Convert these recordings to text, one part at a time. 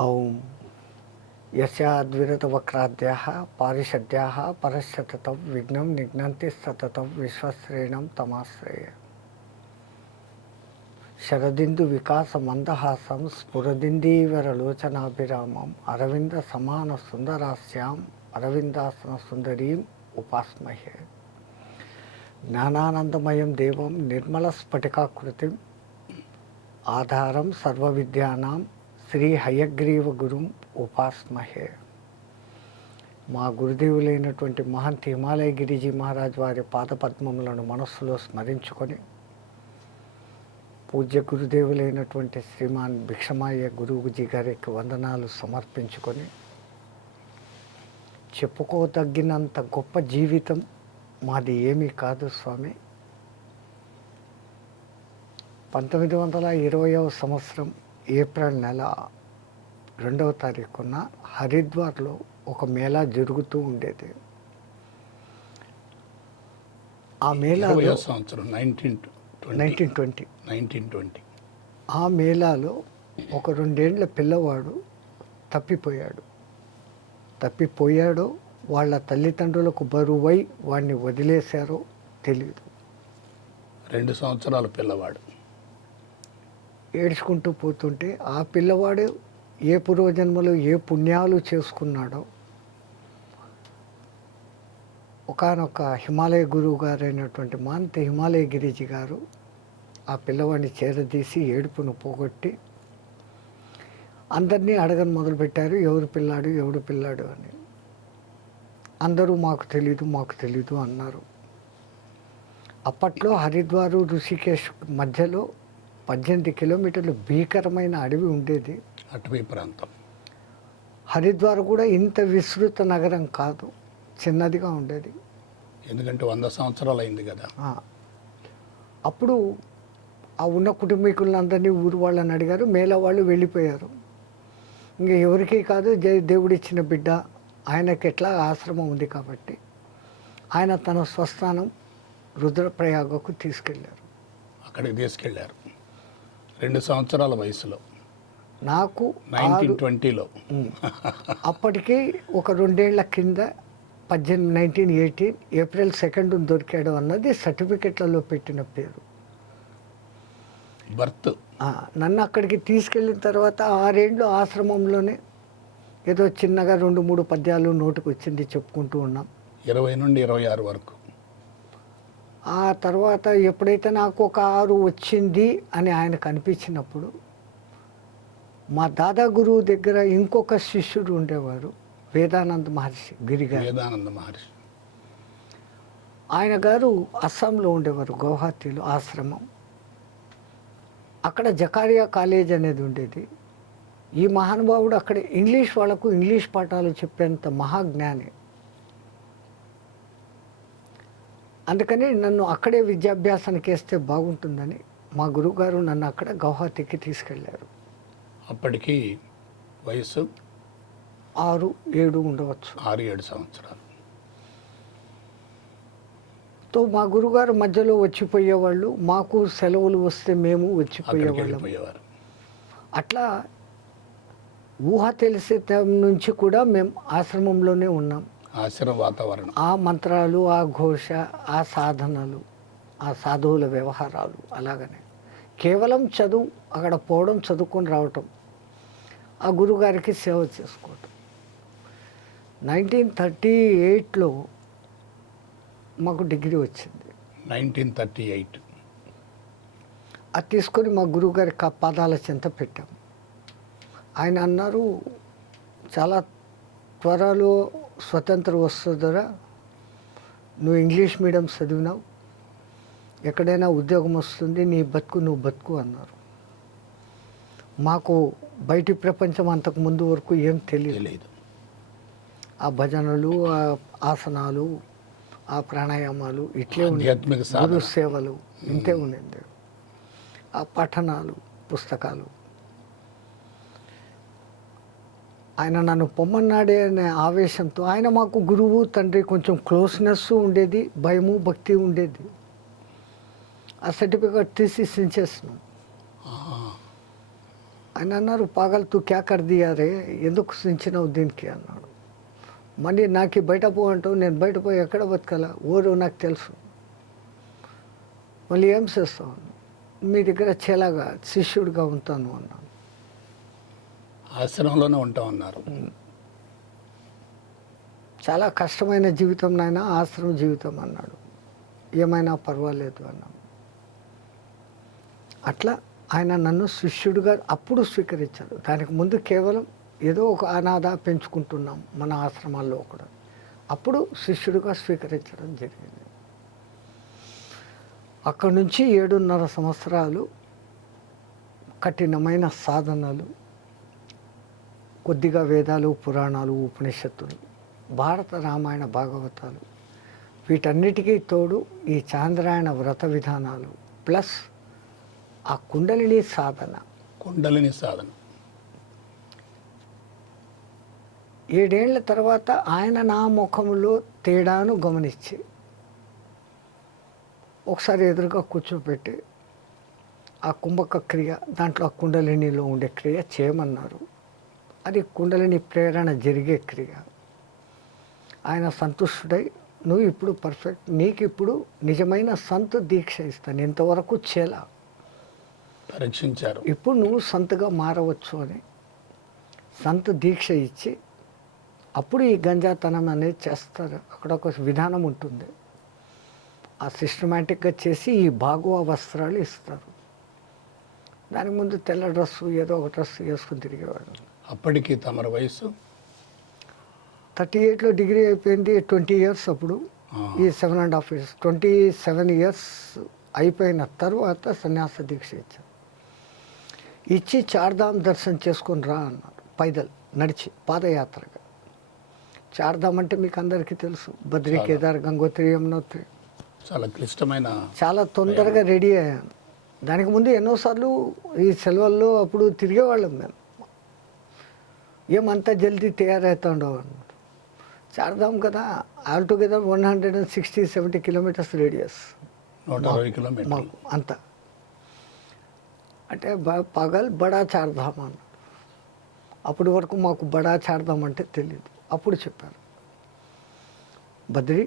ఔం యస్యాద్విరతవక్రాద్యాః పారిషద్యాః పరస్యతతం విఘ్నం నిఘ్నంతి సతతం విశ్వశ్రేణం తమాశ్రయే. శరదిందు వికాస మందహాసం స్ఫురదిందీవరలోచనాభిరామం అరవింద సమాన సుందరాస్యాం అరవిందాసన సుందరీం ఉపాస్మహే. జ్ఞానానందమయం దేవం నిర్మల స్ఫటికాకృతిం ఆధారం సర్వవిద్యానాం శ్రీ హయగ్రీవ గురుం ఉపాస్మహే. మా గురుదేవులైనటువంటి మహంత్ హిమాలయ గిరిజీ మహారాజ్ వారి పాదపద్మములను మనస్సులో స్మరించుకొని, పూజ్య గురుదేవులైనటువంటి శ్రీమాన్ భిక్షమయ్య గురువుజీ గారికి వందనాలు సమర్పించుకొని, చెప్పుకోదగినంత గొప్ప జీవితం మాది ఏమీ కాదు స్వామి. 1920వ సంవత్సరం ఏప్రిల్ నెల 2వ తారీఖున హరిద్వార్లో ఒక మేళా జరుగుతూ ఉండేది. ఆ మేళాలో 1920 ఆ మేళాలో ఒక 2 ఏళ్ల పిల్లవాడు తప్పిపోయాడో వాళ్ళ తల్లిదండ్రులకు బరువై వాడిని వదిలేశారో తెలియదు. 2 సంవత్సరాల పిల్లవాడు ఏడ్చుకుంటూ పోతుంటే ఆ పిల్లవాడు ఏ పూర్వజన్మలో ఏ పుణ్యాలు చేసుకున్నాడో ఒకానొక హిమాలయ గురువు గారైనటువంటి మహంత్ హిమాలయ గిరిజీ గారు ఆ పిల్లవాడిని చేరదీసి ఏడుపును పోగొట్టి అందరినీ అడగని మొదలుపెట్టారు, ఎవడు పిల్లాడు అని. అందరూ మాకు తెలీదు అన్నారు. అప్పట్లో హరిద్వారు ఋషికేశ్ మధ్యలో 18 కిలోమీటర్లు భీకరమైన అడవి ఉండేది. అటవీ ప్రాంతం. హరిద్వార్ కూడా ఇంత విస్తృత నగరం కాదు, చిన్నదిగా ఉండేది. ఎందుకంటే 100 సంవత్సరాలు అయింది కదా. అప్పుడు ఆ ఉన్న కుటుంబీకులందరినీ ఊరు వాళ్ళని అడిగారు. మేళా వాళ్ళు వెళ్ళిపోయారు. ఇంకా ఎవరికీ కాదు, దేవుడిచ్చిన బిడ్డ, ఆయనకి ఎట్లా ఆశ్రమం ఉంది కాబట్టి ఆయన తన స్వస్థానం రుద్రప్రయాగకు తీసుకెళ్ళారు. అక్కడికి తీసుకెళ్ళారు 2 సంవత్సరాల వయసులో, నాకు 1920లో. అప్పటికి ఒక 2 ఏళ్ల కింద 1918 ఏప్రిల్ 2 దొరికాడు అన్నది సర్టిఫికెట్లలో పెట్టిన పేరు. బర్త్. నన్ను అక్కడికి తీసుకెళ్ళిన తర్వాత 6 ఏళ్ళు ఆశ్రమంలోనే ఏదో చిన్నగా 2-3 పద్యాలు నోటికి వచ్చింది చెప్పుకుంటూ ఉన్నాం. 20 నుండి 26 వరకు. ఆ తర్వాత ఎప్పుడైతే నాకు ఒక 6 వచ్చింది అని ఆయనకు అనిపించినప్పుడు మా దాదా గురువు దగ్గర ఇంకొక శిష్యుడు ఉండేవారు, వేదానంద మహర్షి గిరిగారు. వేదానంద మహర్షి ఆయన గారు అస్సాంలో ఉండేవారు, గౌహతిలో ఆశ్రమం. అక్కడ జకారియా కాలేజ్ అనేది ఉండేది. ఈ మహానుభావుడు అక్కడ వాళ్ళకు ఇంగ్లీష్ పాఠాలు చెప్పేంత మహాజ్ఞాని. అందుకని నన్ను అక్కడే విద్యాభ్యాసానికి వేస్తే బాగుంటుందని మా గురువుగారు నన్ను అక్కడ గౌహతికి తీసుకెళ్ళారు. అప్పటికి వయసు 6-7 ఉండవచ్చు. 6-7 సంవత్సరాలు. తో మా గురుగారు మధ్యలో వచ్చిపోయేవాళ్ళు, మాకు సెలవులు వస్తే మేము వచ్చిపోయేవాళ్ళం. అట్లా ఊహ తెలిసే నుంచి కూడా మేము ఆశ్రమంలోనే ఉన్నాం. ఆశ్రమ వాతావరణం, ఆ మంత్రాలు, ఆ ఘోష, ఆ సాధనలు, ఆ సాధువుల వ్యవహారాలు, అలాగనే కేవలం చదువు, అక్కడ పోవడం, చదువుకొని రావటం, ఆ గురుగారికి సేవ చేసుకోవటం. 1938లో మాకు డిగ్రీ వచ్చింది. 1938. అది తీసుకొని మా గురువుగారి పాదాల చెంత పెట్టాం. ఆయన అన్నారు, చాలా త్వరలో స్వతంత్రం వస్తుందరా, నువ్వు ఇంగ్లీష్ మీడియం చదివినావు, ఎక్కడైనా ఉద్యోగం వస్తుంది, నీ బతుకు నువ్వు బతుకు అన్నారు. మాకు బయటి ప్రపంచం అంతకు ముందు వరకు ఏం తెలియలేదు. ఆ భజనలు, ఆ ఆసనాలు, ఆ ప్రాణాయామాలు ఇట్లే ఉండేది, గురు సేవలు ఇంతే ఉండేది, ఆ పఠనాలు, పుస్తకాలు. ఆయన నన్ను పొమ్మన్నాడే అనే ఆవేశంతో, ఆయన మాకు గురువు తండ్రి, కొంచెం క్లోజ్నెస్ ఉండేది, భయము భక్తి ఉండేది. ఆ సర్టిఫికెట్ తీసి సించేస్తున్నాం. ఆయన అన్నారు, పాగల్ తూ క్యా కర్ దియా రే, ఎందుకు సించినావు దీనికి అన్నాడు. మళ్ళీ నాకు బయట పో అంటావు, నేను బయట పోయి ఎక్కడ బతకాల, ఊరు నాకు తెలుసు, మళ్ళీ ఏం చేస్తావు, మీ దగ్గర చేలాగా శిష్యుడిగా ఉంటాను అన్నాను. ఆశ్రమంలోనే ఉంటామన్నారు. చాలా కష్టమైన జీవితం నాయన, ఆశ్రమ జీవితం అన్నాడు. ఏమైనా పర్వాలేదు అన్నాను. అట్లా ఆయన నన్ను శిష్యుడిగా అప్పుడు స్వీకరించాడు. దానికి ముందు కేవలం ఏదో ఒక అనాథ పెంచుకుంటున్నాం మన ఆశ్రమాల్లో కూడా. అప్పుడు శిష్యుడిగా స్వీకరించడం జరిగింది. అక్కడి నుంచి 7.5 సంవత్సరాలు కఠినమైన సాధనలు, కొద్దిగా వేదాలు, పురాణాలు, ఉపనిషత్తులు, భారత రామాయణ భాగవతాలు, వీటన్నిటికీ తోడు ఈ చాంద్రాయణ వ్రత విధానాలు, ప్లస్ ఆ కుండలిని సాధన. కుండలిని సాధన 7 ఏళ్ల తర్వాత ఆయన నా ముఖంలో తేడాను గమనించి ఒకసారి ఎదురుగా కూర్చోబెట్టి ఆ కుంభక క్రియ, దాంట్లో ఆ కుండలినిలో ఉండే క్రియ చేయమన్నారు. అది కుండలిని ప్రేరణ జరిగే క్రియ. ఆయన సంతుష్టుడై, నువ్వు ఇప్పుడు పర్ఫెక్ట్, నీకు ఇప్పుడు నిజమైన సంత్ దీక్ష ఇస్తాను, ఇంతవరకు చేలా, పరీక్షించారు, ఇప్పుడు నువ్వు సంత్గా మారవచ్చు అని సంత్ దీక్ష ఇచ్చి, అప్పుడు ఈ గంజాతనం అనేది చేస్తారు. అక్కడ ఒక విధానం ఉంటుంది, ఆ సిస్టమేటిక్గా చేసి ఈ భాగవ వస్త్రాలు ఇస్తారు. దానికి ముందు తెల్ల డ్రెస్సు, ఏదో ఒక డ్రెస్సు వేసుకుని తిరిగేవాడు. అప్పటికి తమరి వయసు 38లో డిగ్రీ అయిపోయింది. 20 ఇయర్స్ అప్పుడు. ఈ 7.5 years, 27 years అయిపోయిన తర్వాత సన్యాస దీక్ష ఇచ్చారు. ఇచ్చి చార్ధామ్ దర్శనం చేసుకొని రా అన్నారు. పైదల్ నడిచి, పాదయాత్రగా. చార్ధామ్ అంటే మీకు అందరికీ తెలుసు, బద్రీ, కేదార్, గంగోత్రి, యమునోత్రి. చాలా క్లిష్టమైన, చాలా తొందరగా రెడీ అయ్యాను. దానికి ముందు ఎన్నోసార్లు ఈ సెలవుల్లో అప్పుడు తిరిగేవాళ్ళం మేము. ఏమంతా జల్దీ తయారవుతుండవు అన్నమాట. చార్ధామ్ కదా, ఆల్టుగెదర్ 160-170 kilometers రేడియస్ 120 కిలోమీటర్లు మాకు అంత. అంటే పగల్ బడా చార్ధామ్ అన్నాడు. అప్పటి వరకు మాకు బడా చార్ధామ్ అంటే తెలియదు. అప్పుడు చెప్పారు, బద్రి,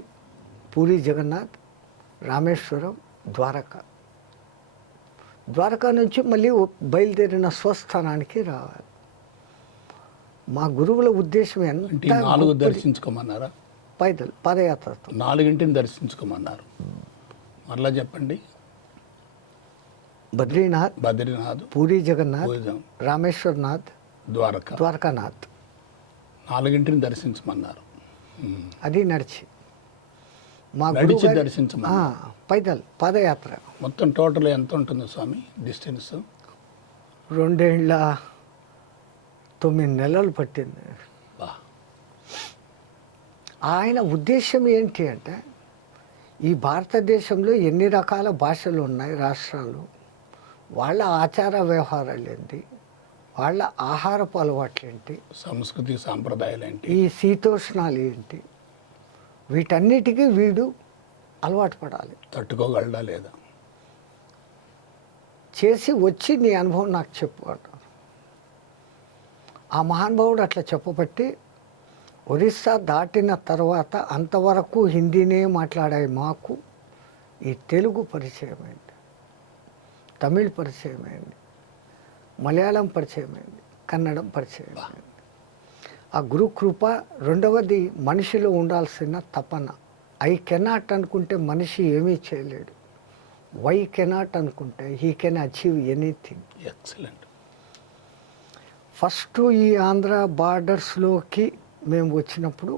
పూరి జగన్నాథ్, రామేశ్వరం, ద్వారకా. ద్వారకా నుంచి మళ్ళీ బయలుదేరిన స్వస్థానానికి రావాలి. మా గురువుల ఉద్దేశం అంటే ఎంత 4 దర్శించుకోమన్నారా? పైదల్ పాదయాత్రతో 4 దర్శించుకోమన్నారు. మరలా చెప్పండి. బద్రీనాథ్, బద్రీనాథ్, పూరి జగన్నాథ్, పూజం, రామేశ్వర్నాథ్, ద్వారకా, ద్వారకానాథ్. 4 దర్శించమన్నారు. అది నడిచి మా నడిచి గురువు దర్శించమన్నారు. పైదల్ పాదయాత్ర. మొత్తం టోటల్ ఎంత ఉంటుంది స్వామి డిస్టెన్స్? 2 ఏళ్ల 9 నెలలు పట్టింది. బా, ఆయన ఉద్దేశం ఏంటి అంటే, ఈ భారతదేశంలో ఎన్ని రకాల భాషలు ఉన్నాయి, రాష్ట్రాలు, వాళ్ళ ఆచార వ్యవహారాలు ఏంటి, వాళ్ళ ఆహారపు అలవాట్లు ఏంటి, సంస్కృతి సాంప్రదాయాలు ఏంటి, ఈ శీతోష్ణాలు ఏంటి, వీటన్నిటికీ వీడు అలవాటు పడాలి. తట్టుకోగలడా లేదా? చేసి వచ్చి నీ అనుభవం నాకు చెప్పు అంటారు. ఆ మహానుభావుడు అట్లా చెప్పబట్టి ఒరిస్సా దాటిన తర్వాత అంతవరకు హిందీనే మాట్లాడే మాకు ఈ తెలుగు పరిచయమైంది, తమిళ్ పరిచయమైంది, మలయాళం పరిచయమైంది, కన్నడం పరిచయమైంది. ఆ గురు కృప. రెండవది, మనిషిలో ఉండాల్సిన తపన. ఐ కెనాట్ అనుకుంటే మనిషి ఏమీ చేయలేడు. వై కెనాట్ అనుకుంటే he can achieve anything. Excellent. First ఈ ఆంధ్ర బార్డర్స్లోకి మేము వచ్చినప్పుడు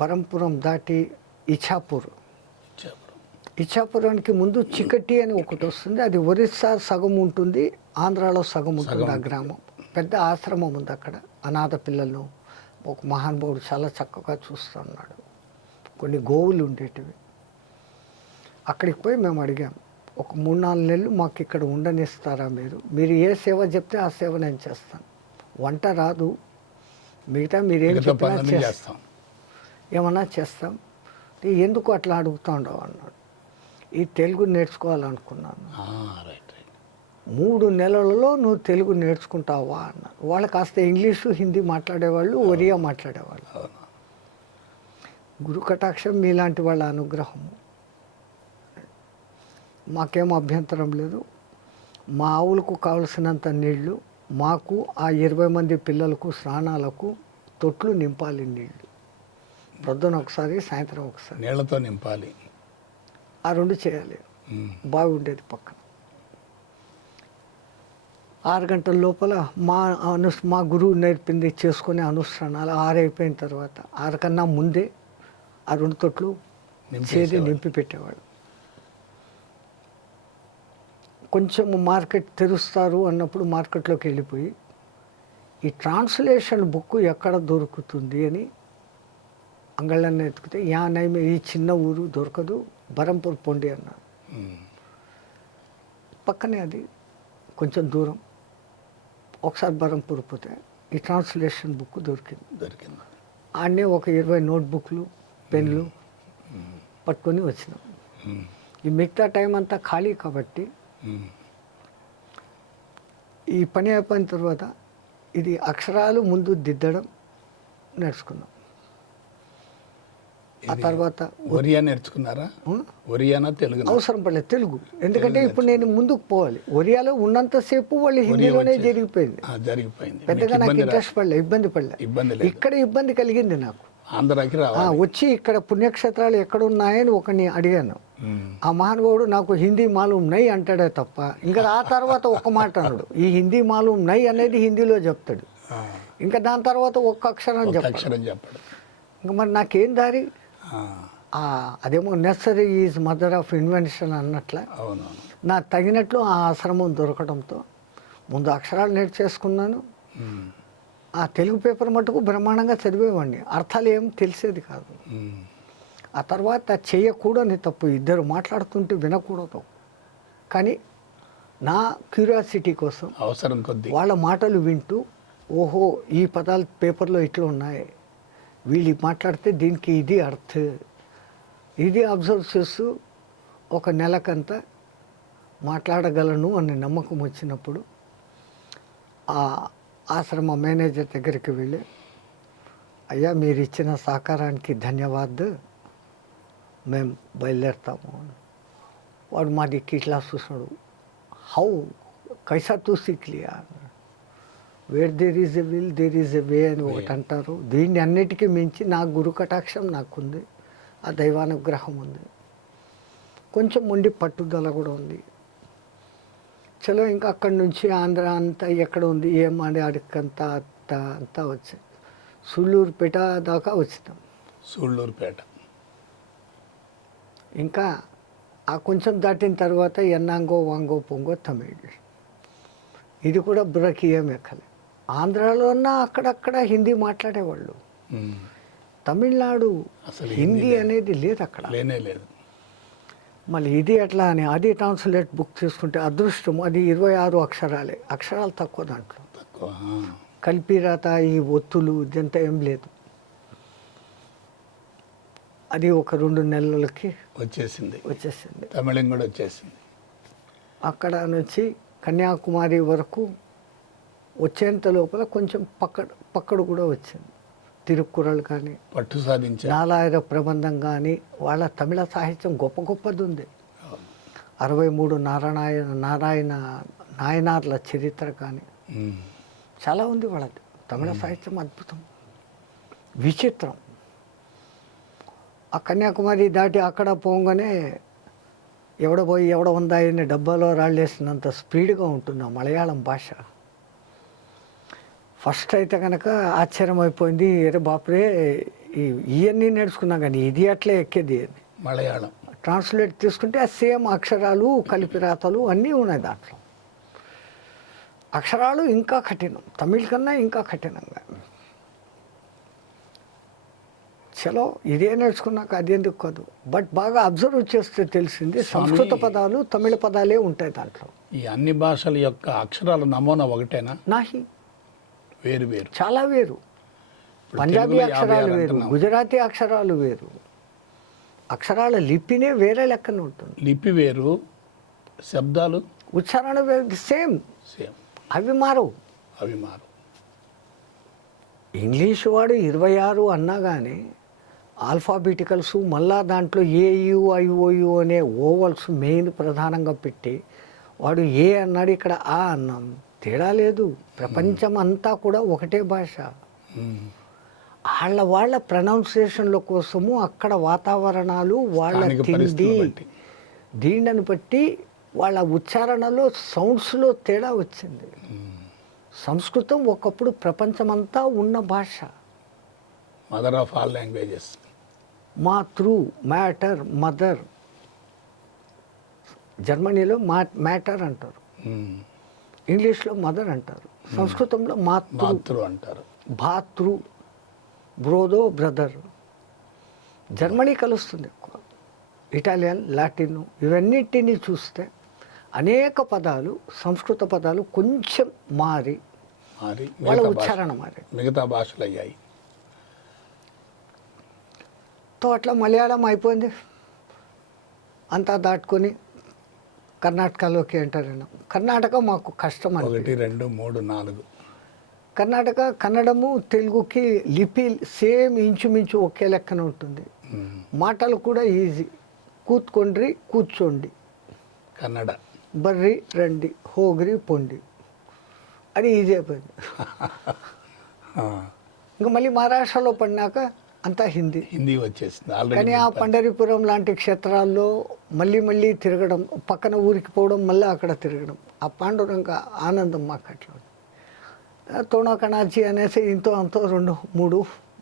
బరంపురం దాటి ఇచ్చాపురానికి ముందు చికటి అని ఒకటి వస్తుంది. అది ఒరిస్సా సగం ఉంటుంది, ఆంధ్రాలో సగం ఉంటుంది. ఆ గ్రామం పెద్ద ఆశ్రమం ఉంది అక్కడ. అనాథ పిల్లలను ఒక మహానుభావుడు చాలా చక్కగా చూస్తున్నాడు. కొన్ని గోవులు ఉండేటివి. అక్కడికి పోయి మేము అడిగాం, ఒక 3-4 నెలలు మాకు ఇక్కడ ఉండనిస్తారా మీరు ఏ సేవ చెప్తే ఆ సేవ నేను చేస్తాను. వంట రాదు, మిగతా మీరేం చెప్పినా చేస్తాం, ఏమన్నా చేస్తాం. ఎందుకు అట్లా అడుగుతా ఉండవు అన్నాడు. ఈ తెలుగు నేర్చుకోవాలనుకున్నాను. 3 నెలలలో నువ్వు తెలుగు నేర్చుకుంటావా అన్నారు. వాళ్ళు కాస్త ఇంగ్లీషు హిందీ మాట్లాడేవాళ్ళు, ఒరియా మాట్లాడేవాళ్ళు. అవును. గురు కటాక్షం మీలాంటి వాళ్ళ అనుగ్రహము. మాకేం అభ్యంతరం లేదు. మా ఆవులకు కావలసినంత నీళ్లు, మాకు ఆ 20 మంది పిల్లలకు స్నానాలకు తొట్లు నింపాలి నీళ్లు. పొద్దున ఒకసారి, సాయంత్రం ఒకసారి. నీళ్లతో నింపాలి. ఆ 2 చేయాలి. బాగుండేది పక్కన. 6 గంటల లోపల మా గురువు నేర్పింది చేసుకునే అనుష్ఠానాలు 6 అయిపోయిన తర్వాత, 6 కన్నా ముందే ఆ 2 తొట్లు చేది నింపి పెట్టేవాడు. కొంచెం మార్కెట్ తెరుస్తారు అన్నప్పుడు మార్కెట్లోకి వెళ్ళిపోయి ఈ ట్రాన్స్లేషన్ బుక్ ఎక్కడ దొరుకుతుంది అని అంగళ్ళని ఎత్తుకుతే నైమే ఈ చిన్న ఊరు దొరకదు, బరంపూర్ పొండి అన్నారు. పక్కనే అది కొంచెం దూరం. ఒకసారి బరంపూర్ పోతే ఈ ట్రాన్స్లేషన్ బుక్ దొరికింది. ఆడనే ఒక 20 నోట్బుక్లు, పెన్లు పట్టుకొని వచ్చినాం. ఈ మిగతా టైం అంతా ఖాళీ కాబట్టి ఈ పని అయిపోయిన తర్వాత ఇది అక్షరాలు ముందు దిద్దడం నేర్చుకున్నాం. ఆ తర్వాత ఒరియా నేర్చుకున్నారా? ఒరియానా తెలుగు? అవసరం పడలేదు, తెలుగు. ఎందుకంటే ఇప్పుడు నేను ముందుకు పోవాలి. ఒరియాలో ఉన్నంతసేపు వాళ్ళు హిందీలోనే జరిగిపోయింది. పెద్దగా నాకు ఇంట్రెస్ట్ పడలే, ఇబ్బంది పడలే. ఇక్కడ ఇబ్బంది కలిగింది నాకు. ఆంధ్రాకి వచ్చి ఇక్కడ పుణ్యక్షేత్రాలు ఎక్కడున్నాయని ఒకరిని అడిగాను. ఆ మహానుభావుడు నాకు హిందీ మాలూం నై అంటాడే తప్ప ఇంకా ఆ తర్వాత ఒక్క మాట అన్నాడు. ఈ హిందీ మాలూం నై అనేది హిందీలో చెప్తాడు, ఇంకా దాని తర్వాత ఒక్క అక్షరం చెప్పాడు. ఇంకా మరి నాకేం దారి? అదేమో necessity is mother of invention అన్నట్ల నా తగినట్లు ఆ ఆశ్రమం దొరకడంతో ముందు అక్షరాలు నేర్చేసుకున్నాను. ఆ తెలుగు పేపర్ మటుకు బ్రహ్మాండంగా చదివేవాడిని, అర్థాలు ఏం తెలిసేది కాదు. ఆ తర్వాత చేయకూడని తప్పు, ఇద్దరు మాట్లాడుతుంటే వినకూడదు, కానీ నా క్యూరియాసిటీ కోసం అవసరం కొద్ది వాళ్ళ మాటలు వింటూ, ఓహో ఈ పదాలు పేపర్లో ఇట్లా ఉన్నాయి, వీళ్ళు మాట్లాడితే దీనికి ఇది ఇది అబ్జర్వ్ చేస్తూ ఒక నెలకంతా మాట్లాడగలను అనే నమ్మకం వచ్చినప్పుడు ఆ ఆశ్రమ మేనేజర్ దగ్గరికి వెళ్ళి, అయ్యా మీరు ఇచ్చిన సహకారానికి ధన్యవాద్, మేము బయలుదేరుతాము. వాడు మా దిక్కు ఇట్లా చూసాడు. హౌ కైసా తూ సీక్ లియా? Where there is a will there is a way అని ఒకటి అంటారు. దీన్ని అన్నిటికీ మించి నా గురు కటాక్షం నాకుంది, ఆ దైవానుగ్రహం ఉంది, కొంచెం ఉండి పట్టుదల కూడా ఉంది. చలో ఇంకా అక్కడి నుంచి ఆంధ్ర అంతా ఎక్కడ ఉంది ఏమని అడికంతా అంతా వచ్చాయి. సూళ్ళూరుపేట దాకా వచ్చినాం. సూళ్ళూరుపేట ఇంకా ఆ కొంచెం దాటిన తర్వాత ఎన్నాంగో వాంగో పొంగో తమిళ్. ఇది కూడా బుర్రకి ఏం ఎక్కలే. ఆంధ్రాలోనా అక్కడక్కడ హిందీ మాట్లాడేవాళ్ళు, తమిళనాడు అసలు హిందీ అనేది లేదు అక్కడ, లేనే లేదు. మళ్ళీ ఇది ఎట్లా అని అది ట్రాన్స్లేట్ బుక్ తీసుకుంటే అదృష్టం, అది 26 అక్షరాలే, అక్షరాలు తక్కువ దాంట్లో, కలిపిరాత ఈ ఒత్తులు ఇదంతా ఏం లేదు. అది ఒక 2 నెలలకి వచ్చేసింది. తమిళం కూడా వచ్చేసింది. అక్కడ నుంచి కన్యాకుమారి వరకు వచ్చేంత లోపల కొంచెం పక్కడు కూడా వచ్చింది. తిరుక్కురల్ కానీ, పట్టు సాధించే నాలాయిర ప్రబంధం కానీ, వాళ్ళ తమిళ సాహిత్యం గొప్పది ఉంది. 63 నారాయణ నాయనార్ల చరిత్ర కానీ చాలా ఉంది వాళ్ళది. తమిళ సాహిత్యం అద్భుతం, విచిత్రం. ఆ కన్యాకుమారి దాటి అక్కడ పోగానే ఎవడ ఉందాయని డబ్బాలో రాళ్ళేసినంత స్పీడ్గా ఉంటుంది ఆ మలయాళం భాష. ఫస్ట్ అయితే కనుక ఆశ్చర్యం అయిపోయింది, ఎరే బాపురే ఇవన్నీ నేర్చుకున్నా కానీ ఇది అట్లే ఎక్కేది అని. మలయాళం ట్రాన్స్లేట్ తీసుకుంటే ఆ సేమ్ అక్షరాలు కలిపిరాతలు అన్నీ ఉన్నాయి దాంట్లో. అక్షరాలు ఇంకా కఠినం, తమిళ్ కన్నా ఇంకా కఠినంగా. చలో ఇదే నేర్చుకున్నాక అది ఎందుకు కాదు, బట్ బాగా అబ్జర్వ్ చేస్తే తెలిసింది సంస్కృత పదాలు తమిళ పదాలే ఉంటాయి దాంట్లో. ఈ అన్ని భాషల యొక్క అక్షరాల నమూనా ఒకటేనా? నాహి, వేరు చాలా వేరు. పంజాబీ అక్షరాలు వేరు, గుజరాతీ అక్షరాలు వేరు, అక్షరాల లిపినే వేరే లెక్కన ఉంటుంది. లిపి వేరు, శబ్దాలు ఉచ్చారణ సేమ్, సేమ్. అవి మారవు. అవి మారు. ఇంగ్లీష్ వాడు 26 అన్నా కానీ ఆల్ఫాబెటికల్స్ మళ్ళా దాంట్లో ఏయు ఐఓయు అనే ఓవల్స్ మెయిన్ ప్రధానంగా పెట్టి వాడు ఏ అన్నాడు, ఇక్కడ ఆ అన్నాం. తేడా లేదు. ప్రపంచం అంతా కూడా ఒకటే భాష. మ్మ్. వాళ్ళ ప్రొనౌన్సియేషన్ల కోసము అక్కడ వాతావరణాలు, వాళ్ళ స్థానిక తిండి, పరిస్థితులను బట్టి. దీనిని బట్టి వాళ్ళ ఉచ్చారణలో సౌండ్స్లో తేడా వచ్చింది. సంస్కృతం ఒకప్పుడు ప్రపంచమంతా ఉన్న భాష. Mother of all languages. మాతృ, మ్యాటర్, మదర్. జర్మనీలో మ్యాటర్ అంటారు, మ్మ్. ఇంగ్లీష్లో మదర్ అంటారు, సంస్కృతంలో మాతృ, మాతృ అంటారు. భాతృ, బ్రోదో, బ్రదర్. జర్మనీ కలుస్తుంది ఎక్కువ, ఇటాలియన్, లాటిన్. ఇవన్నిటినీ చూస్తే అనేక పదాలు, సంస్కృత పదాలు కొంచెం మారి మరి వాళ్ళ ఉచ్చారణ మారి మిగతా భాషలు అయ్యాయి. అట్లా మలయాళం అయిపోయింది. అంతా దాటుకొని కర్ణాటకలోకి ఎంటర్ అయినాం. కర్ణాటక మాకు కష్టం 1, అనిపించింది. 2, 3, 4. కర్ణాటక కన్నడము తెలుగుకి లిపి సేమ్ ఇంచుమించు ఒకే లెక్కన ఉంటుంది. మ్మ్. మాటలు కూడా ఈజీ. కూత్కొండ్రి, కూర్చోండి, కన్నడ. బర్రి, రండి, హోగ్రి, పొండి. అది ఈజీ అయిపోయింది. ఆ. ఇంకా మళ్ళీ మహారాష్ట్రలో పడినాక అంతా హిందీ. హిందీ వచ్చేసింది కానీ ఆ ఆల్రెడీ. పండరిపురం లాంటి క్షేత్రాల్లో మళ్ళీ తిరగడం, పక్కన ఊరికి పోవడం, మళ్ళీ అక్కడ తిరగడం, ఆ పాండురంగ ఆనందం మాకు అట్లా. తోణా కణాచి అనేసి ఇంతో అంతో 2, 3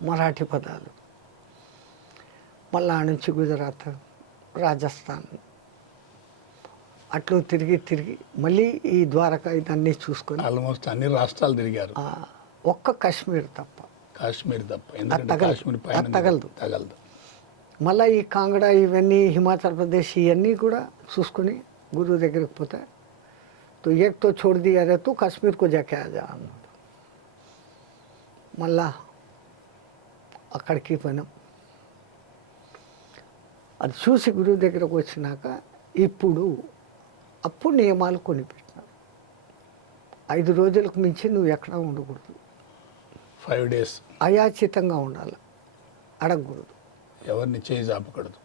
మరాఠీ పదాలు. మళ్ళా ఆ నుంచి గుజరాత్, రాజస్థాన్ అట్లు తిరిగి మళ్ళీ ఈ ద్వారకా ఇదన్నీ చూసుకొని ఆల్మోస్ట్ అన్ని రాష్ట్రాలు తిరిగారు. ఒక్క కాశ్మీర్ తప్ప. కాశ్మీర్ తప్ప. ఎందుకంటే తగలదు. కాశ్మీర్ పైన తగలదు. మళ్ళీ ఈ కాంగడా ఇవన్నీ హిమాచల్ ప్రదేశ్ ఇవన్నీ కూడా చూసుకొని గురువు దగ్గరికి పోతే तो एक तो छोड़ दिया रे तू कश्मीर को जाके आ जा అన్నాడు. మళ్ళా అక్కడికి పోయినాం. అది చూసి గురువు దగ్గరకు వచ్చినాక అప్పుడు నియమాలు కొని పెట్టినారు. 5 రోజులకు మించి నువ్వు ఎక్కడ ఉండకూడదు. 5 days. అయాచితంగా ఉండాలి, అడగకూడదు. ఎవరిని చేయి చాపకూడదు,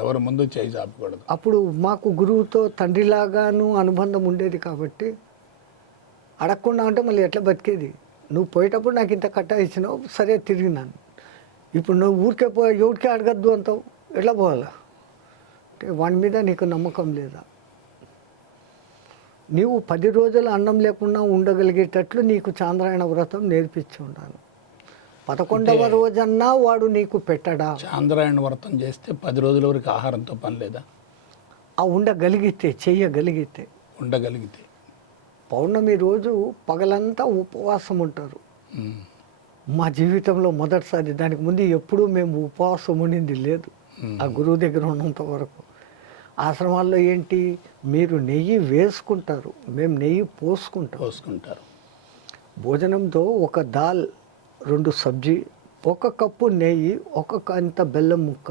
ఎవరి ముందు చేయి చాపకూడదు. అప్పుడు మాకు గురువుతో తండ్రిలాగాను అనుబంధం ఉండేది కాబట్టి అడగకుండా ఉంటే మళ్ళీ ఎట్లా బతికేది. నువ్వు పోయేటప్పుడు నాకు ఇంత కట్ట ఇచ్చినావు, సరే తిరిగినాను. ఇప్పుడు నువ్వు ఊరికే ఎవరికే అడగద్దు అంటావు, ఎట్లా పోవాలా? అంటే వాడి మీద నీకు నమ్మకం లేదా? నీవు 10 రోజులు అన్నం లేకుండా ఉండగలిగేటట్లు నీకు చాంద్రాయణ వ్రతం నేర్పించి ఉండాను. 11వ రోజన్నా వాడు నీకు పెట్టడా? చాంద్రాయణ వ్రతం చేస్తే 10 రోజుల వరకు ఆహారంతో పని లేదా? ఆ చెయ్యగలిగితే ఉండగలిగితే. పౌర్ణమి రోజు పగలంతా ఉపవాసం ఉంటారు. మా జీవితంలో మొదటిసారి. దానికి ముందు ఎప్పుడూ మేము ఉపవాసం ఉండింది లేదు ఆ గురువు దగ్గర ఉన్నంత వరకు. ఆశ్రమాల్లో ఏంటి, మీరు నెయ్యి వేసుకుంటారు, మేము నెయ్యి పోసుకుంటారు. భోజనంతో ఒక దాల్, 2 సబ్జీ, 1 కప్పు నెయ్యి, 1 కంత బెల్లం ముక్క,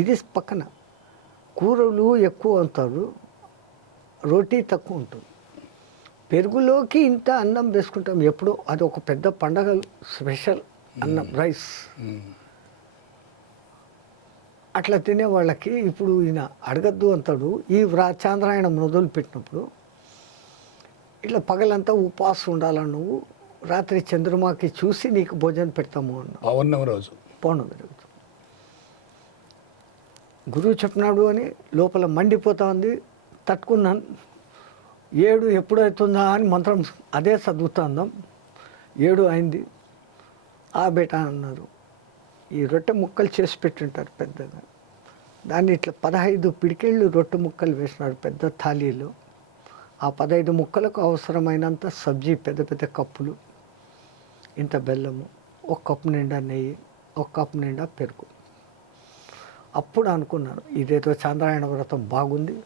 ఇది పక్కన. కూరలు ఎక్కువ అంటారు, రోటీ తక్కువ ఉంటుంది. పెరుగులోకి ఇంత అన్నం వేసుకుంటాం ఎప్పుడో. అది ఒక పెద్ద పండగ స్పెషల్ అన్నం, రైస్. అట్లా తినే వాళ్ళకి ఇప్పుడు ఈయన అడగద్దు అంటాడు. ఈ చాంద్రాయణం మొదలు పెట్టినప్పుడు ఇట్లా పగలంతా ఉపవాసం ఉండాలని, నువ్వు రాత్రి చంద్రమాకి చూసి నీకు భోజనం పెడతాము అన్న. పౌర్ణమి రోజు గురువు చెప్పినాడు అని లోపల మండిపోతా ఉంది. తట్టుకున్నాను. 7 ఎప్పుడవుతుందా అని మంత్రం అదే చదువుతాందాం. 7 అయింది. ఆ బేటా అన్నారు. ఈ రొట్టె ముక్కలు చేసి పెట్టింటారు పెద్దగా. దాన్ని ఇట్లా 15 పిడికిళ్ళు రొట్టె ముక్కలు వేసినాడు పెద్ద థాలీలో. ఆ 15 ముక్కలకు అవసరమైనంత సబ్జీ, పెద్ద కప్పులు, ఇంత బెల్లము, 1 కప్పు నిండా నెయ్యి, 1 కప్పు నిండా పెరుగు. అప్పుడు అనుకున్నాను, ఇదేదో చాంద్రాయణ వ్రతం బాగుంది.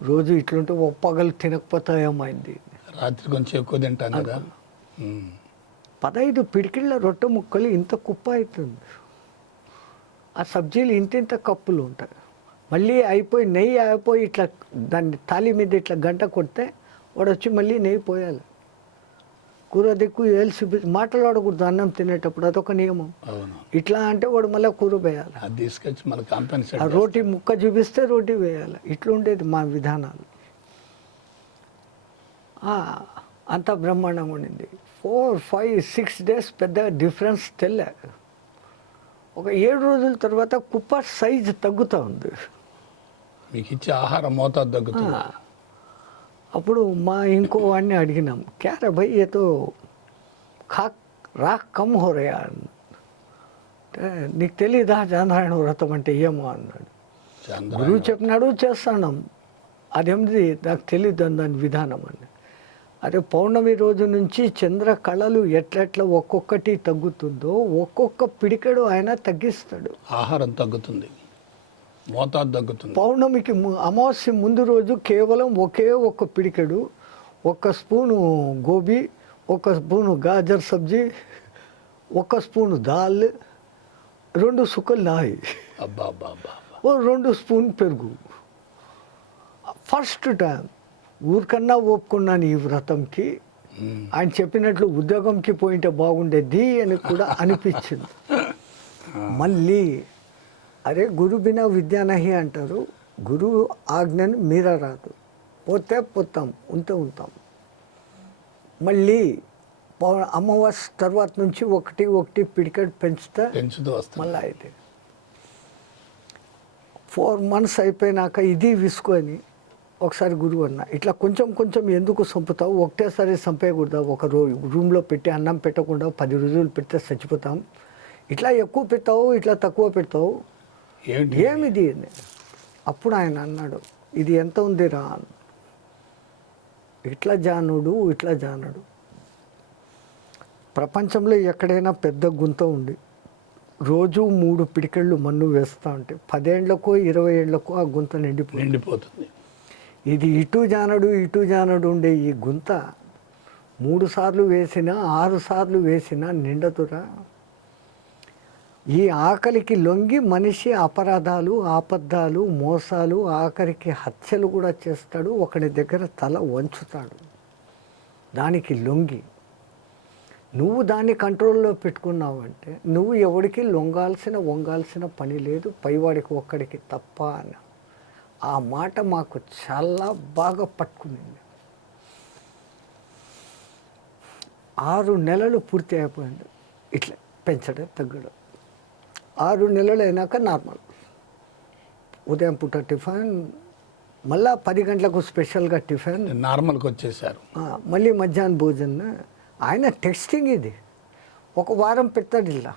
రోజు ఇట్లుంటే పగలు తినకపోతే ఏమైంది. రాత్రి కొంచెం ఎక్కువ తింటాను కదా. 15 పిడికిళ్ళ రొట్టె ముక్కలు ఇంత కుప్ప అవుతుంది. ఆ సబ్జీలు ఇంత కప్పులు ఉంటాయి. మళ్ళీ అయిపోయి నెయ్యి అయిపోయి ఇట్లా దాన్ని తాలి మీద ఇట్లా గంట కొడితే వాడు వచ్చి మళ్ళీ నెయ్యి పోయాలి. కూర దిక్కు ఏళ్ళు చూపి మాట్లాడకూడదు అన్నం తినేటప్పుడు, అదొక నియమం. అవును, ఇట్లా అంటే వాడు మళ్ళీ కూర వేయాలి. అది తీసుకొచ్చి మన ఆ కాంపెన్సేట్ రోటీ ముక్క చూపిస్తే రోటీ వేయాలి. ఇట్లా ఉండేది మా విధానాలు. అంత బ్రహ్మాండంగా ఉండింది. 4, 5, 6 days పెద్ద డిఫరెన్స్ తెల్ల. ఒక 7 రోజుల తర్వాత కుప్ప సైజు తగ్గుతూ ఉంది. మీకు ఇచ్చే ఆహారం మోతాదు తగ్గుతుంది. అప్పుడు మా ఇంకో వాడిని అడిగినాం, క్యారే భయ్ ఏతో రాక్ కమ్ హో రయా అంటే, నీకు తెలీదా చాంద్రాయణ వ్రతం అంటే ఏమో అన్నాడు. గురువు చెప్పినాడు చేస్తున్నాం, అదేమిది నాకు తెలియదు దాని విధానం అని. అదే పౌర్ణమి రోజు నుంచి చంద్ర కళలు ఎట్లెట్లా ఒక్కొక్కటి తగ్గుతుందో ఒక్కొక్క పిడికెడు ఆయన తగ్గిస్తాడు. ఆహారం తగ్గుతుంది, మోతాదు తగ్గుతుంది. పౌర్ణమికి అమావాస్య ముందు రోజు కేవలం ఒకే ఒక్క పిడికెడు, 1 స్పూను గోబీ, 1 స్పూను గాజర్ సబ్జీ, 1 స్పూను దాల్, 2 సుక్కలు నాయి, అబ్బా అబ్బా అబ్బా, 2 స్పూన్ పెరుగు. ఫస్ట్ టైం ఊరికన్నా ఒప్పుకున్నాను ఈ వ్రతంకి. ఆయన చెప్పినట్లు ఉద్యోగంకి పోయింటే బాగుండేది అని కూడా అనిపించింది. మళ్ళీ అరే గురు బినా విద్యా నహి అంటారు. గురువు ఆజ్ఞను మీరరాదు, పోతే పోతాం, ఉంటే ఉంటాం. మళ్ళీ అమావాస్య తర్వాత నుంచి ఒకటి పిడికెట్ పెంచుతూ వస్తాం. మళ్ళీ అయితే 4 months అయిపోయినాక ఇది విసుకొని ఒకసారి గురువు అన్న, ఇట్లా కొంచెం కొంచెం ఎందుకు చంపుతావు, ఒకటేసారి చంపేయకూడదా, ఒక రూమ్లో పెట్టి అన్నం పెట్టకుండా 10 రోజులు పెడితే చచ్చిపోతాం, ఇట్లా ఎక్కువ పెడతావు ఇట్లా తక్కువ పెడతావు ఏమిది అని. అప్పుడు ఆయన అన్నాడు, ఇది ఎంత ఉందిరా, ఇట్లా జానుడు. ప్రపంచంలో ఎక్కడైనా పెద్ద గుంత ఉండి రోజు 3 పిడికెళ్ళు మన్ను వేస్తూ ఉంటే 10 ఏళ్లకో 20 ఏళ్లకో ఆ గుంత నిండిపోతుంది. ఇది ఇటు జానడు ఉండే ఈ గుంత 3 సార్లు వేసినా 6 సార్లు వేసినా నిండదురా. ఈ ఆకలికి లొంగి మనిషి అపరాధాలు, ఆపద్ధాలు, మోసాలు, ఆఖరికి హత్యలు కూడా చేస్తాడు. ఒకడి దగ్గర తల వంచుతాడు దానికి లొంగి. నువ్వు దాన్ని కంట్రోల్లో పెట్టుకున్నావంటే నువ్వు ఎవడికి వంగాల్సిన పని లేదు, పైవాడికి ఒక్కడికి తప్ప అని. ఆ మాట మాకు చాలా బాగా పట్టుకునింది. 6 నెలలు పూర్తి అయిపోయింది ఇట్లా పెంచడం తగ్గడం. 6 నెలలు అయినాక నార్మల్. ఉదయం పూట టిఫిన్, మళ్ళా 10 గంటలకు స్పెషల్గా టిఫిన్, నార్మల్కి వచ్చేసారు. మళ్ళీ మధ్యాహ్నం భోజనం. ఆయన టెక్స్టింగ్ ఇది. 1 వారం పెడతాడు ఇలా.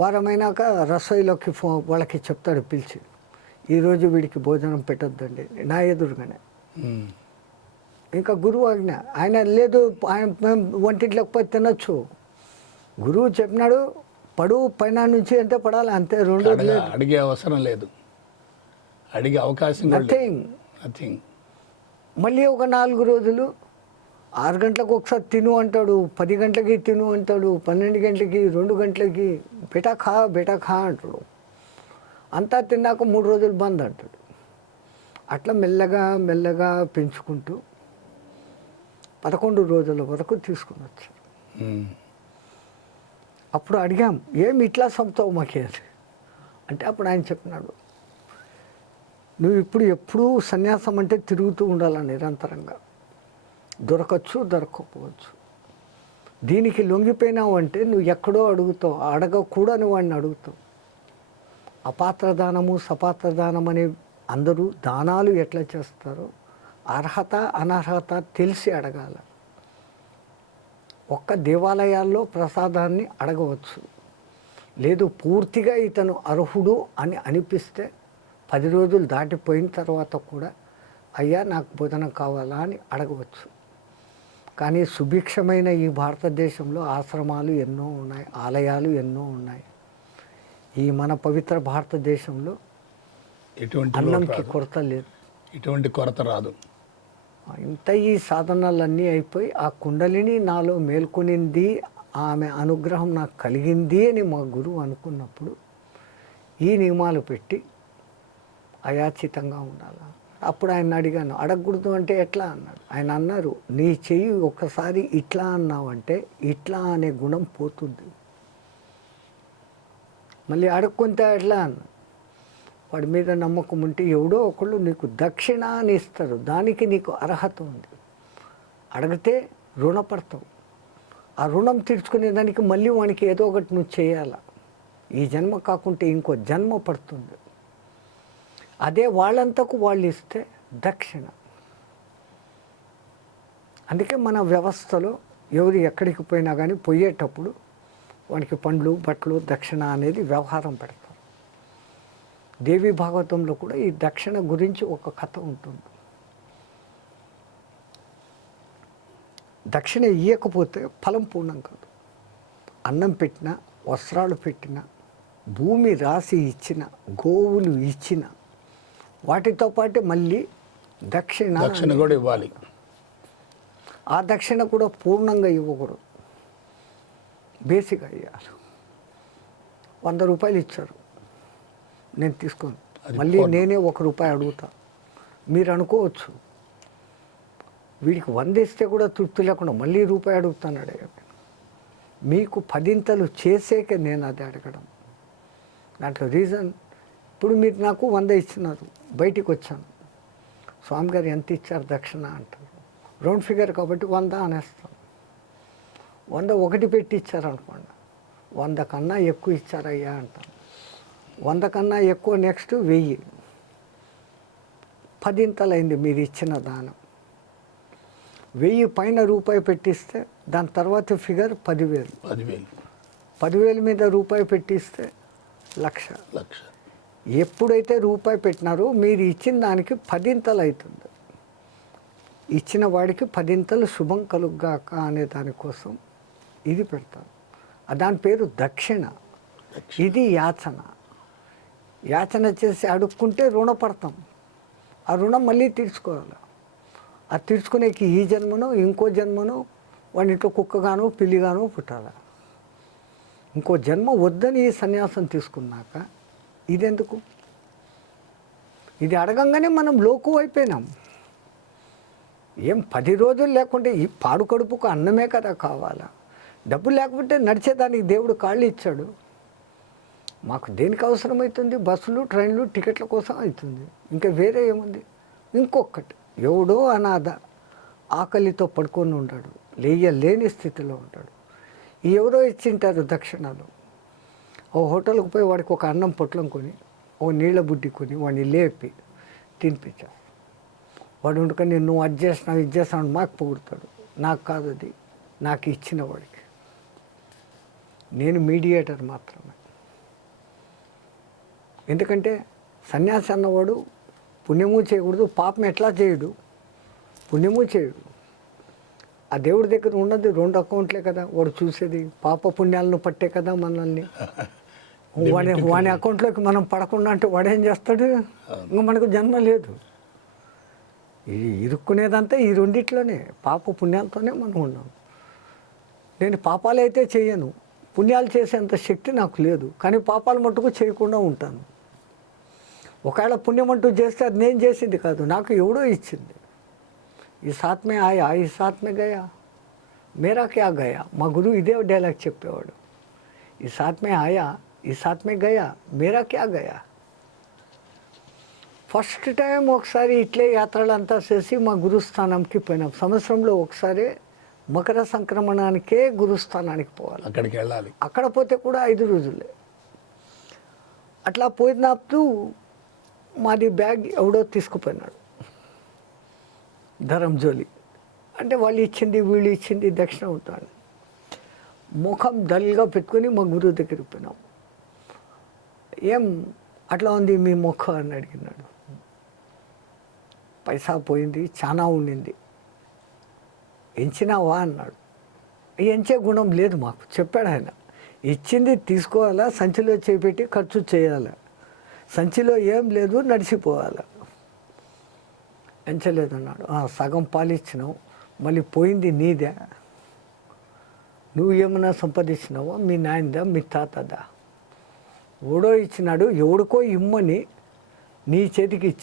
వారం అయినాక రసోయిలోకి వాళ్ళకి చెప్తాడు పిలిచి, ఈరోజు వీడికి భోజనం పెట్టొద్దండి నా ఎదురుగానే. ఇంకా గురువు ఆజ్ఞ. ఆయన లేదు, ఆయన మేము వంటింట్లోకి పోయి తినొచ్చు. గురువు చెప్పినాడు పడు, పైన నుంచి ఎంత పడాలి అంతే, 2 అడిగే అవసరం లేదు, అడిగే అవకాశం నథింగ్. మళ్ళీ ఒక 4 రోజులు 6 గంటలకు ఒకసారి తిను అంటాడు, 10 గంటలకి తిను అంటాడు, 12 గంటలకి, 2 గంటలకి బేటా ఖా అంటాడు. అంతా తిన్నాక 3 రోజులు బంద్ అంటాడు. అట్లా మెల్లగా పెంచుకుంటూ 11 రోజుల వరకు తీసుకుని వచ్చారు. అప్పుడు అడిగాం, ఏమి ఇట్లా చంపుతావు మాకే అంటే అప్పుడు ఆయన చెప్పినాడు, నువ్వు ఎప్పుడూ సన్యాసం అంటే తిరుగుతూ ఉండాలి నిరంతరంగా. దొరకకపోవచ్చు. దీనికి లొంగిపోయినావు అంటే నువ్వు ఎక్కడో అడుగుతావు, అడగకూడని వాడిని అడుగుతావు. అపాత్రదానము సపాత్రదానం అనే అందరూ దానాలు ఎట్లా చేస్తారో అర్హత అనర్హత తెలిసి అడగాల. ఒక్క దేవాలయాల్లో ప్రసాదాన్ని అడగవచ్చు. లేదు పూర్తిగా ఇతను అర్హుడు అని అనిపిస్తే 10 రోజులు దాటిపోయిన తర్వాత కూడా అయ్యా నాకు భోజనం కావాలా అని అడగవచ్చు. కానీ సుభిక్షమైన ఈ భారతదేశంలో ఆశ్రమాలు ఎన్నో ఉన్నాయి, ఆలయాలు ఎన్నో ఉన్నాయి. ఈ మన పవిత్ర భారతదేశంలో అన్నంకి కొరత లేదు, ఎటువంటి కొరత రాదు. ఇంత ఈ సాధనాలన్నీ అయిపోయి ఆ కుండలిని నాలో మేల్కొనింది, ఆమె అనుగ్రహం నాకు కలిగింది అని మా గురువు అనుకున్నప్పుడు ఈ నియమాలు పెట్టి అయాచితంగా ఉండాలా? అప్పుడు ఆయన అడిగాను, అడగకూడదు అంటే ఎట్లా అన్నాడు. ఆయన అన్నారు, నీ చెయ్యి ఒక్కసారి ఇట్లా అన్నావంటే ఇట్లా అనే గుణం పోతుంది, మళ్ళీ అడగకుంటే ఎట్లా అన్న. వాడి మీద నమ్మకం ఉంటే ఎవడో ఒకళ్ళు నీకు దక్షిణ అని ఇస్తారు, దానికి నీకు అర్హత ఉంది, అడిగితే రుణపడతావు. ఆ రుణం తీర్చుకునే దానికి మళ్ళీ వానికి ఏదో ఒకటి నువ్వు చేయాల. ఈ జన్మ కాకుంటే ఇంకో జన్మ పడుతుంది. అదే వాళ్ళంతకు వాళ్ళు ఇస్తే దక్షిణ. అందుకే మన వ్యవస్థలో ఎవరు ఎక్కడికి పోయినా కానీ పోయేటప్పుడు వానికి పండ్లు బట్టలు దక్షిణ అనేది వ్యవహారం పెడతారు. దేవి భాగవతంలో కూడా ఈ దక్షిణ గురించి ఒక కథ ఉంటుంది. దక్షిణ ఇవ్వకపోతే ఫలం పూర్ణం కాదు. అన్నం పెట్టిన, వస్త్రాలు పెట్టిన, భూమి రాసి ఇచ్చిన, గోవులు ఇచ్చిన, వాటితో పాటు మళ్ళీ దక్షిణ కూడా ఇవ్వాలి. ఆ దక్షిణ కూడా పూర్ణంగా ఇవ్వకూడదు, బేసిక్గా ఇవ్వాలి. 100 రూపాయలు ఇచ్చారు, నేను తీసుకోను, మళ్ళీ నేనే ₹1 అడుగుతా. మీరు అనుకోవచ్చు, వీడికి 100 ఇస్తే కూడా తృప్తి లేకుండా మళ్ళీ ₹1 అడుగుతాడు. మీకు 10 చేసేకే నేను అది అడగడం. దాంట్లో రీజన్, ఇప్పుడు మీరు నాకు 100 ఇచ్చినారు, బయటికి వచ్చాను, స్వామి గారు ఎంత ఇచ్చారు దక్షిణ అంటారు. రౌండ్ ఫిగర్ కాబట్టి 100 అనేస్తాను. 100 ఒకటి పెట్టి ఇచ్చారనుకోండి, 100 కన్నా ఎక్కువ ఇచ్చారయ్యా అంటాను. 100 కన్నా ఎక్కువ నెక్స్ట్ 1000, 10 అయింది మీరు ఇచ్చిన దానం. 1000 పైన ₹1 పెట్టిస్తే దాని తర్వాత ఫిగర్ 10,000. 10,000 మీద ₹1 పెట్టిస్తే 1,00,000. ఎప్పుడైతే ₹1 పెట్టినారో మీరు ఇచ్చిన దానికి 10 అవుతుంది. ఇచ్చిన వాడికి 10 శుభం కలుగ్గాక అనే దానికోసం ఇది పెడతారు. దాని పేరు దక్షిణ. ఇది యాచన. యాచన చేసి అడుక్కుంటే రుణపడతాం. ఆ రుణం మళ్ళీ తీర్చుకోవాలి. ఆ తీర్చుకునేకి ఈ జన్మనో ఇంకో జన్మనో వాడితో కుక్కగానో పిల్లిగానో పుట్టాలి. ఇంకో జన్మ వద్దని ఈ సన్యాసం తీసుకున్నాక ఇదెందుకు? ఇది అడగంగానే మనం లోకు అయిపోయినాం. ఏం 10 రోజులు లేకుంటే ఈ పాడు కడుపుకు అన్నమే కదా కావాలా? డబ్బు లేకపోతే నడిచేదానికి దేవుడు కాళ్ళు ఇచ్చాడు. మాకు దేనికి అవసరమవుతుంది? బస్సులు ట్రైన్లు టికెట్ల కోసం అవుతుంది. ఇంకా వేరే ఏముంది? ఇంకొకటి, ఎవడో అనాథ ఆకలితో పడుకొని ఉంటాడు, లేని స్థితిలో ఉంటాడు. ఎవరో ఇచ్చింటారు దక్షిణలు. ఓ హోటల్కి పోయి వాడికి ఒక అన్నం పొట్లం కొని, ఓ నీళ్ళ బుడ్డి కొని వాడిని లేపి తినిపించాడు. వాడు ఉండుకొని నువ్వు అది చేసినావు ఇది చేస్తావు మాకు పొగుడతాడు. నాకు కాదు, అది నాకు ఇచ్చిన వాడికి. నేను మీడియేటర్ మాత్రమే. ఎందుకంటే సన్యాసి అన్నవాడు పుణ్యము చేయకూడదు, పాపం ఎట్లా చేయడు, పుణ్యము చేయడు. ఆ దేవుడి దగ్గర ఉన్నది 2 అకౌంట్లే కదా వాడు చూసేది. పాప పుణ్యాలను పట్టే కదా మనల్ని. వాడి అకౌంట్లోకి మనం పడకుండా అంటే వాడేం చేస్తాడు? ఇంకా మనకు జన్మ లేదు. ఇది ఇరుక్కునేదంతా ఈ రెండిట్లోనే, పాప పుణ్యాలతోనే మనం ఉన్నాం. నేను పాపాలు అయితే చేయను, పుణ్యాలు చేసేంత శక్తి నాకు లేదు, కానీ పాపాలు మట్టుకు చేయకుండా ఉంటాను. ఒకవేళ పుణ్యం అంటూ చేస్తే అది నేను చేసింది కాదు, నాకు ఎవడో ఇచ్చింది. ఈ సాత్ మే ఆయా ఈ సాత్ మే గయా మేరా క్యా గయా. మా గురువు ఇదే డైలాగ్ చెప్పేవాడు. ఈ సాత్ మే ఆయా ఈ సాత్ మే గయా మేరా క్యా గయా. ఫస్ట్ టైం ఒకసారి ఇట్లే యాత్రలంతా చేసి మా గురుస్థానంకి పోయినాం. సంవత్సరంలో ఒకసారి మకర సంక్రమణానికే గురుస్థానానికి పోవాలి. అక్కడికి వెళ్ళాలి. అక్కడ పోతే కూడా 5 రోజులే. అట్లా పోయినప్పుడు మాది బ్యాగ్ ఎవడో తీసుకుపోయినాడు, ధరంజోలి. అంటే వాళ్ళు ఇచ్చింది వీళ్ళు ఇచ్చింది దక్షిణ ఉంటాడు. ముఖం డల్గా పెట్టుకొని మా గురువు దగ్గరికి పోయినాం. ఏం అట్లా ఉంది మీ ముఖం అని అడిగినాడు. పైసా పోయింది, చాలా ఉండింది, ఎంచినావా అన్నాడు. ఎంచే గుణం లేదు మాకు, చెప్పాడు ఆయన. ఇచ్చింది తీసుకోవాలా, సంచిలో చేపెట్టి ఖర్చు చేయాలి. సంచిలో ఏం లేదు, నడిచిపోవాలి. ఎంచలేదన్నాడు. సగం పాలిచ్చినావు, మళ్ళీ పోయింది నీదే, నువ్వు ఏమన్నా సంపాదించినావా, మీ నాయనదా మీ తాతదా? ఎవడో ఇచ్చినాడు, ఎవడికో ఇమ్మని నీ చేతికి